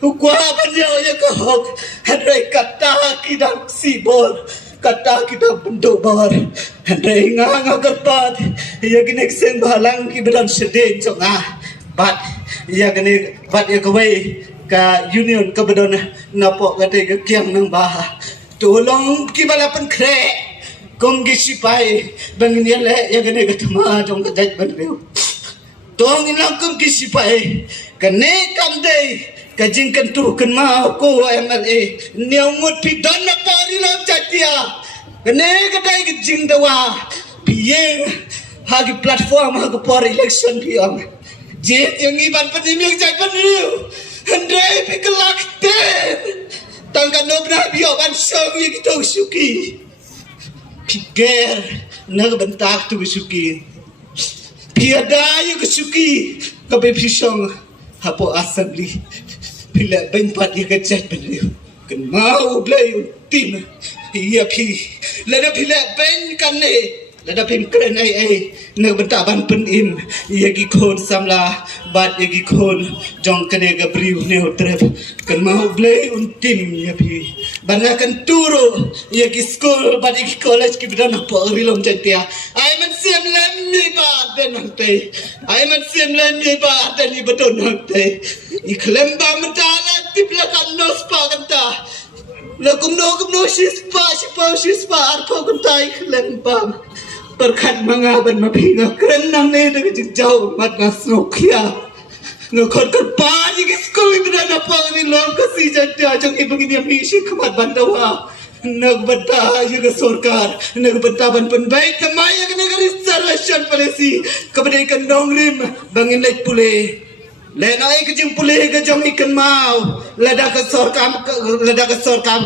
Ukwa banyak ya kehok. Henry kata kita sibol. Kata kita bentuk bawar. Henry ngang agarpat. Ya gini sen balang ki beram sedih jonga. Bat ya gini bat ya kawai ka union ka bedon napok kate ka kiang nang bah. Tolong ki balapan kre. Kong ki sipai bangin ya le ya gini ka tama jong ka jaj ban reu. Tong ilang kong ki sipai ka ne kam dei kajing kentu ken mau ko MLA niamut pidon na pari lo chatia kene kadai kajing dawa piye hagi platform hagi por election piang je yang iban penimik jai penriu handai pikelak te tangkan nobra bio ban song yi kitok suki piger nag bentak tu suki piada yu suki kabe pisong hapo assembly Bila benpat dia kejat beliau. Kan mau beliau tim. Iya pi. Lada bila ben kan ne. Lada pim keren ai. Ne bentaban penim. Iya gi kon samla bat iya gi kon jong kene ga briu ne utrep. Kan mau beliau tim iya pi. Bana kan turu. Iya gi school bat iya gi college ki bidan apa rilom jantia. Ai man sim lem mi ba den hante. Ai man sim lem mi ba den ni beton hante. Iklem ba mentala tipla kan nos pa kanta. La kumno shispa arpo kanta iklem ba. Berkat mangaban mapinga keren nang ne de jauh mat nasukia. Ngakon kerpa ni skul ibna na pa ni lom kasi jadda jong ibagin ya misi kamat bandawa. Nagbanta yung sorkar, nagbantaban panbay, kamaya ka nag-reservation policy, kapaday ka nong rim, bangin lait puli. Lena ay kajing puli ka jong ikan mau, lada ka sorkam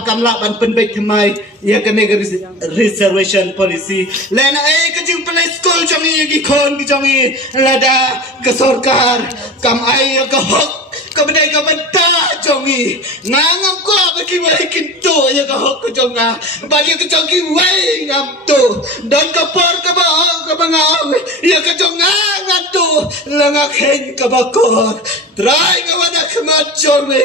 kamlaban panbay kamay, ya ka nag-reservation policy. Lena ay kajing puli school jong ikon jong lada ka sorkar, kamay ka hok. Kapaday ka banta jongi ngangam ko bagi wai kinto ya ka hok jong nga bagi ka jongi wai ngam to dan ka por ka ba ka bangam ya ka jong ngam to langa khen ka ba ko try nga wana khamat jongi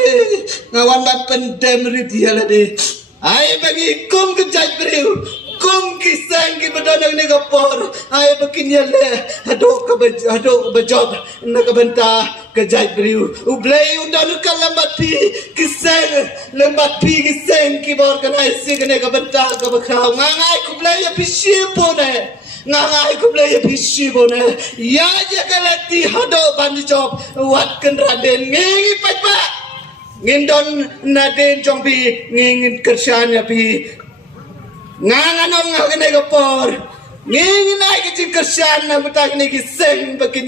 nga wana pendem ri dia la de ai bagi kum ka jaj breu kum kisang ki badanang ni ka por ai bakin ya le hado ka job na ka banta kajai beriu ublei undan kalambat pi kiseng lembat pi kiseng ki organize kene ka banta ka bakhau ngangai kublei ya pisipo ne ngangai kublei ya pisipo ne ya je kalati hado ban job wat kan raden ngi patpa ngindon naden jong pi ngin kersan ya pi nganganom ngakene ka por ngi nai ki kersan na batang ni kiseng bakin